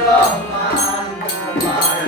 রহমান আমার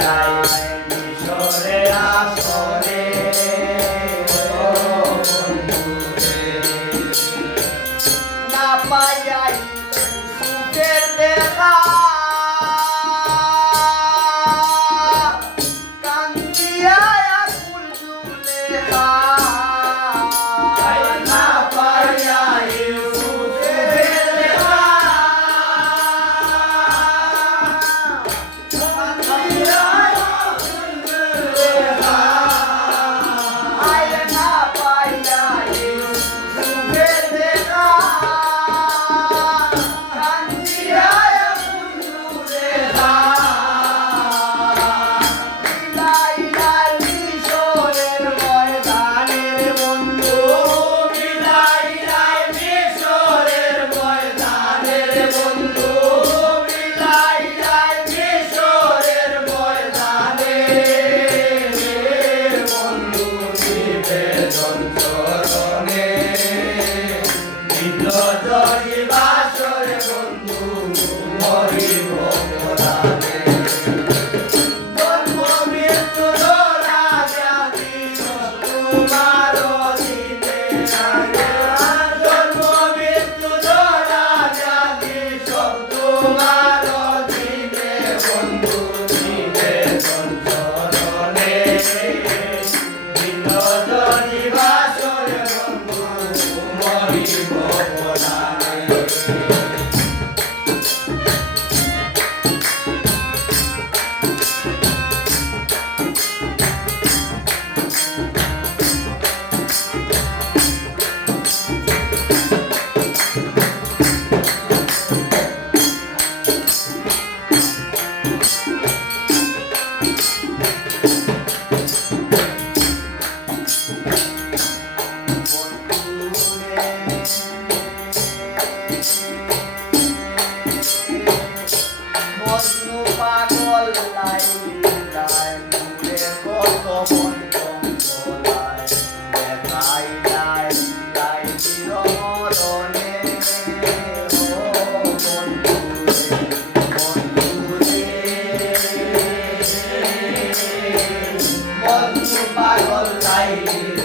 side.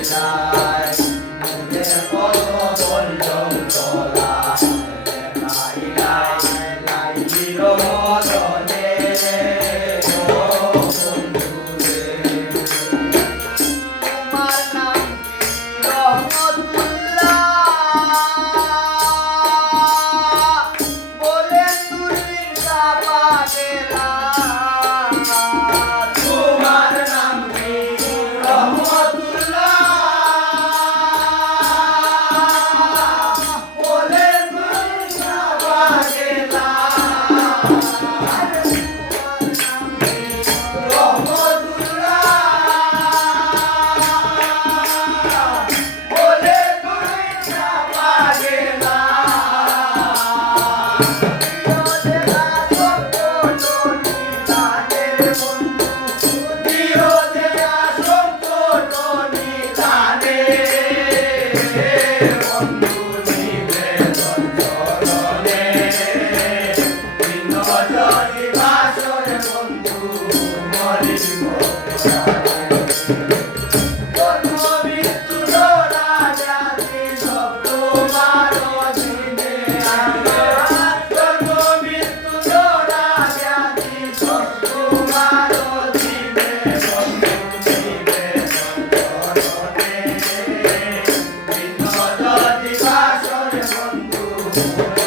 time. Uh, Thank you.